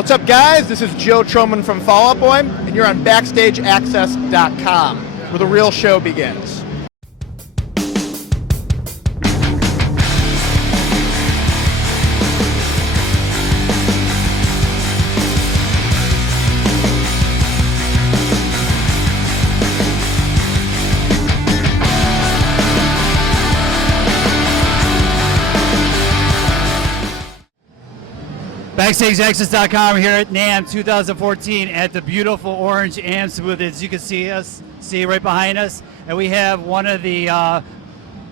What's up, guys? This is Joe Trohman from Fall Out Boy, and you're on BackstageAxxess.com, where the real show begins. BackstageAxxess.com here at NAMM 2014 at the beautiful orange amps booth, as you can see right behind us. And we have one of the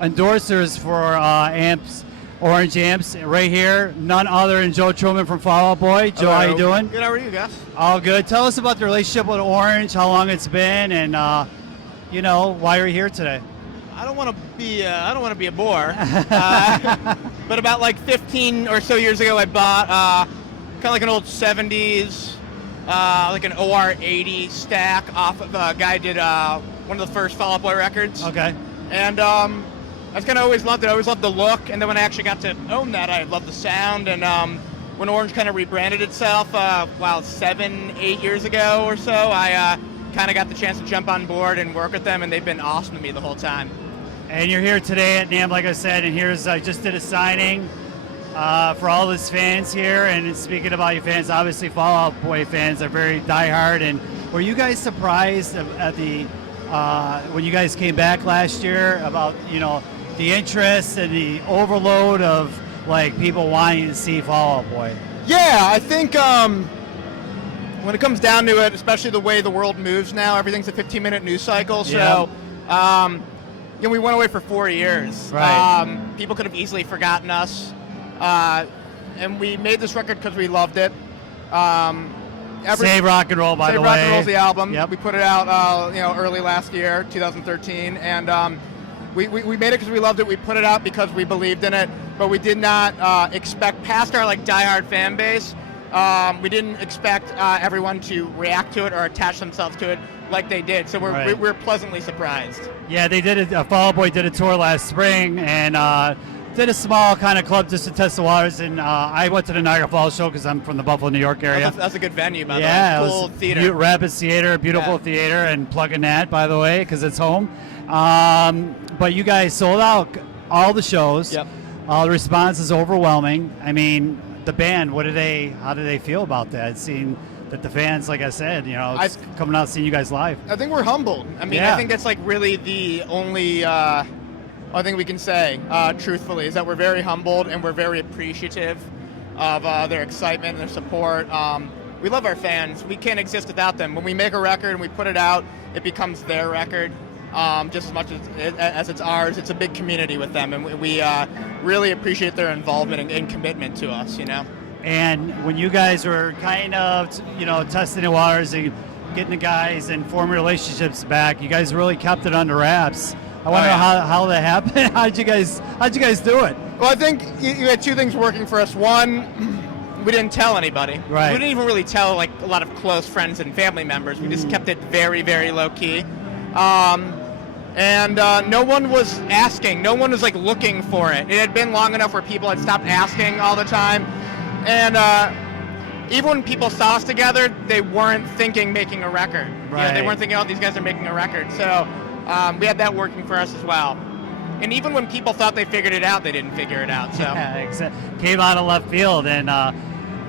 endorsers for amps, orange amps, right here. None other than Joe Trohman from Fall Out Boy. Joe, Hello. how you doing? Good, how are you guys? All good. Tell us about the relationship with Orange, how long it's been, and why you're here today. I don't want to be a bore, but about like 15 or so years ago, I bought kind of like an old 70s, like an OR80 stack off of a guy who did one of the first Fall Out Boy records. Okay. And I just kind of always loved it. I always loved the look, and then when I actually got to own that, I loved the sound. And when Orange kind of rebranded itself, 7-8 years ago or so, I kind of got the chance to jump on board and work with them, and they've been awesome to me the whole time. And you're here today at NAMM, like I said, and here's I just did a signing for all his fans here. And speaking about your fans, obviously Fall Out Boy fans are very diehard. And were you guys surprised at the when you guys came back last year about the interest and the overload of like people wanting to see Fall Out Boy? Yeah, I think when it comes down to it, especially the way the world moves now, everything's a 15-minute news cycle. So. Yeah. We went away for 4 years. Right. People could have easily forgotten us, and we made this record because we loved it. Save Rock and Roll, by the way. Save Rock and Roll's the album. Yep. We put it out, early last year, 2013, and we made it because we loved it. We put it out because we believed in it, but we did not expect, past our diehard fan base, we didn't expect everyone to react to it or attach themselves to it like they did. So we're pleasantly surprised. Yeah, they did it. Fall Out Boy did a tour last spring and did a small kind of club just to test the waters. And I went to the Niagara Falls show because I'm from the Buffalo, New York area. That's a good venue, by the way. Yeah, cool theater. Rapids Theater, beautiful theater, and plugging that, by the way, because it's home. But you guys sold out all the shows. Yep. The response is overwhelming. I mean, the band, how do they feel about that? Seeing that the fans, like I said, coming out seeing you guys live. I think we're humbled. I mean, I think that's really the only thing we can say, truthfully, is that we're very humbled and we're very appreciative of their excitement and their support. We love our fans. We can't exist without them. When we make a record and we put it out, it becomes their record. Just as much as it's ours. It's a big community with them, and we really appreciate their involvement and commitment to us, And when you guys were kind of, testing the waters and getting the guys and forming relationships back, you guys really kept it under wraps. I wonder how that happened. How'd you guys do it? Well, I think you had two things working for us. One, we didn't tell anybody. Right. We didn't even really tell a lot of close friends and family members. We just kept it very, very low key. And no one was asking. No one was looking for it. It had been long enough where people had stopped asking all the time. And even when people saw us together, they weren't thinking making a record. Right. They weren't thinking, these guys are making a record. So we had that working for us as well. And even when people thought they figured it out, they didn't figure it out. So came out of left field, and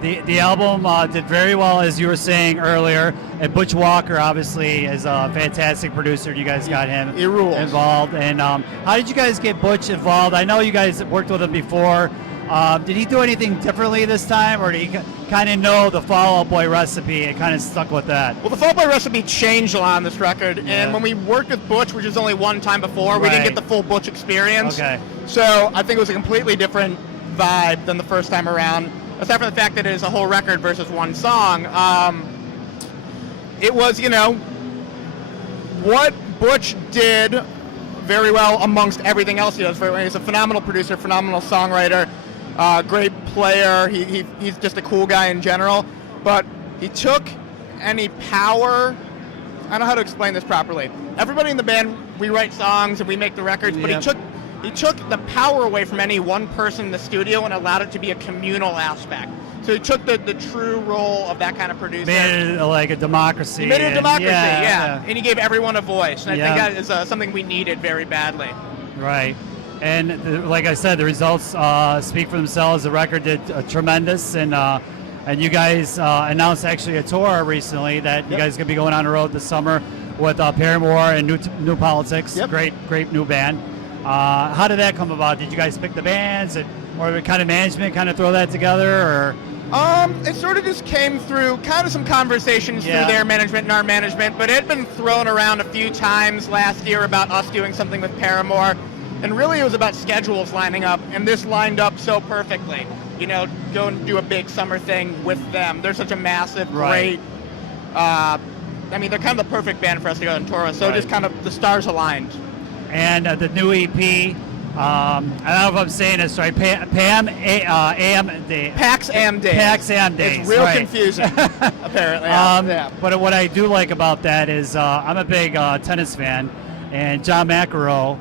the album did very well, as you were saying earlier. And Butch Walker, obviously, is a fantastic producer. You guys got him involved. And how did you guys get Butch involved? I know you guys worked with him before. Did he do anything differently this time, or did he kind of know the Fall Out Boy recipe and kind of stuck with that? Well, the Fall Out Boy recipe changed a lot on this record, and when we worked with Butch, which was only one time before, we didn't get the full Butch experience. Okay. So I think it was a completely different vibe than the first time around. Aside from the fact that it is a whole record versus one song, it was, what Butch did very well amongst everything else he does. He's a phenomenal producer, phenomenal songwriter, great player. He's just a cool guy in general. But he took any power. I don't know how to explain this properly. Everybody in the band, we write songs and we make the records, but he took he took the power away from any one person in the studio and allowed it to be a communal aspect. So he took the true role of that kind of producer. Made it like a democracy. He made it a democracy, yeah. And he gave everyone a voice. And I think that is something we needed very badly. Right. And like I said, the results speak for themselves. The record did tremendous. And you guys announced actually a tour recently that you guys are going to be going on the road this summer with Paramore and New Politics. Great new band. How did that come about? Did you guys pick the bands? Or kind of management kind of throw that together? Or it sort of just came through kind of some conversations through their management and our management, but it had been thrown around a few times last year about us doing something with Paramore, and really it was about schedules lining up, and this lined up so perfectly. You know, go and do a big summer thing with them. They're such a massive, great, I mean, they're kind of the perfect band for us to go on tour with, so just kind of the stars aligned. And the new EP, I don't know if I'm saying this right. PAX AM Days. PAX AM Days. PAX AM Days. It's real confusing, apparently. But what I do like about that is I'm a big tennis fan, and John McEnroe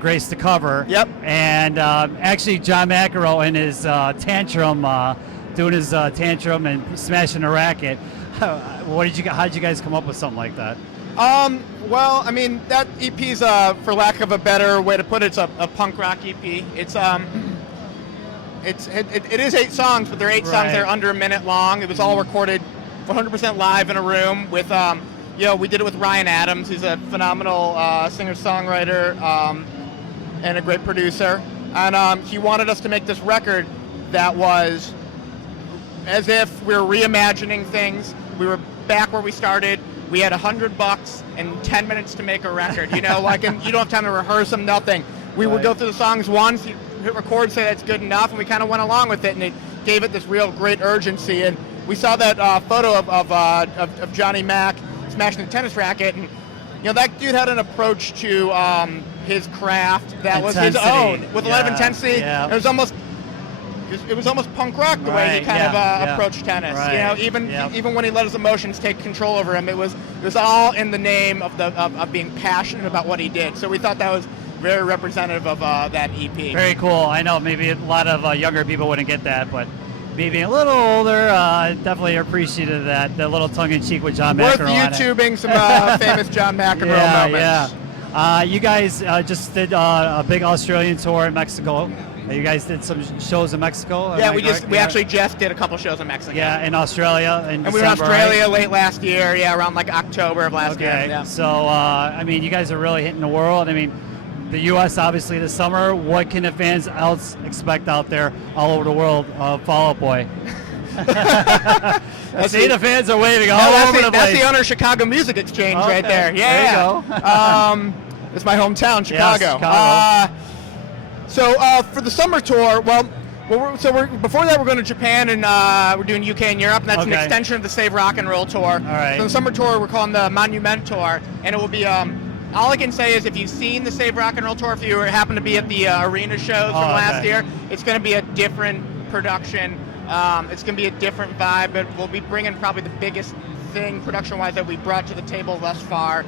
graced the cover. Yep. And actually, John McEnroe in his tantrum, doing his tantrum and smashing a racket. How did you guys come up with something like that? Well, I mean, that EP's, for lack of a better way to put it, it's a punk rock EP. It's it is 8 songs, but they're 8 songs that are under a minute long. It was all recorded 100% live in a room with, we did it with Ryan Adams. He's a phenomenal singer-songwriter and a great producer. And he wanted us to make this record that was as if we were reimagining things. We were back where we started. We had $100 and 10 minutes to make a record, and you don't have time to rehearse them, nothing. We would go through the songs once, hit record, say that's good enough, and we kind of went along with it, and it gave it this real great urgency. And we saw that photo of Johnny Mac smashing the tennis racket, and that dude had an approach to his craft that was his own, with a lot of intensity. Yeah. It was almost punk rock the way he kind of approached tennis. Right. Even when he let his emotions take control over him, it was all in the name of being passionate about what he did. So we thought that was very representative of that EP. Very cool. I know maybe a lot of younger people wouldn't get that, but me being a little older, definitely appreciated that. The little tongue-in-cheek with John McEnroe. Worth YouTubing some famous John McEnroe moments. Yeah. You guys just did a big Australian tour in Mexico. You guys did some shows in Mexico? Yeah, we actually just did a couple shows in Mexico. Yeah, in Australia. And we were in Australia late last year, around like October of last year. Yeah. So, I mean, you guys are really hitting the world. I mean, the U.S. obviously this summer. What can the fans else expect out there all over the world? Fall Out Boy. See, the fans are waving all over the place. That's the owner of Chicago Music Exchange right there. Yeah. There you go. It's my hometown, Chicago. Yes, Chicago. So for the summer tour, before that we're going to Japan and we're doing UK and Europe, and that's an extension of the Save Rock and Roll tour. All right. So the summer tour we're calling the Monument Tour, and it will be all I can say is if you've seen the Save Rock and Roll tour, if you happen to be at the arena shows from last year, it's going to be a different production. It's going to be a different vibe, but we'll be bringing probably the biggest thing production-wise that we brought to the table thus far.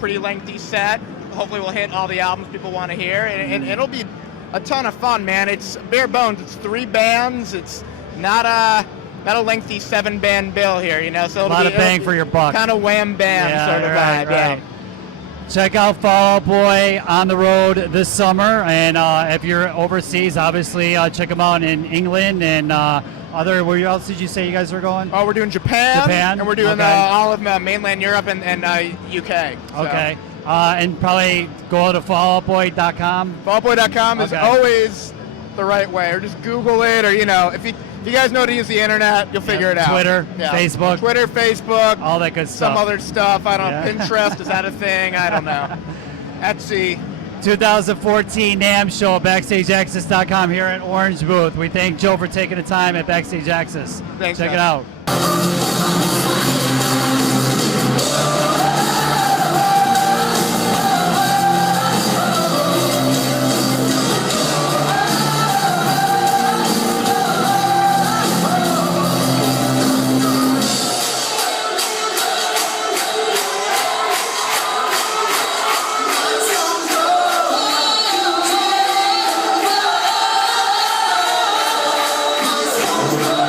Pretty lengthy set. Hopefully we'll hit all the albums people want to hear, and it'll be a ton of fun, man. It's bare bones. It's 3 bands. It's not a lengthy 7-band bill here, So a lot of bang for your buck. Kind of wham bam sort of vibe. Right. Yeah. Check out Fall Out Boy on the road this summer, and if you're overseas, obviously check them out in England and where else did you say you guys are going? Oh, we're doing Japan, and we're doing all of mainland Europe and UK. So. Okay. And probably go to falloutboy.com. Falloutboy.com is always the right way, or just Google it, or if you guys know how to use the internet, you'll figure it out. Twitter, Facebook, all that good stuff. Some other stuff. I don't know. Pinterest, is that a thing? I don't know. Etsy. 2014 NAMM show at BackstageAxxess.com here at Orange Booth. We thank Joe for taking the time at Backstage Access. Thanks. Check it out. Bye.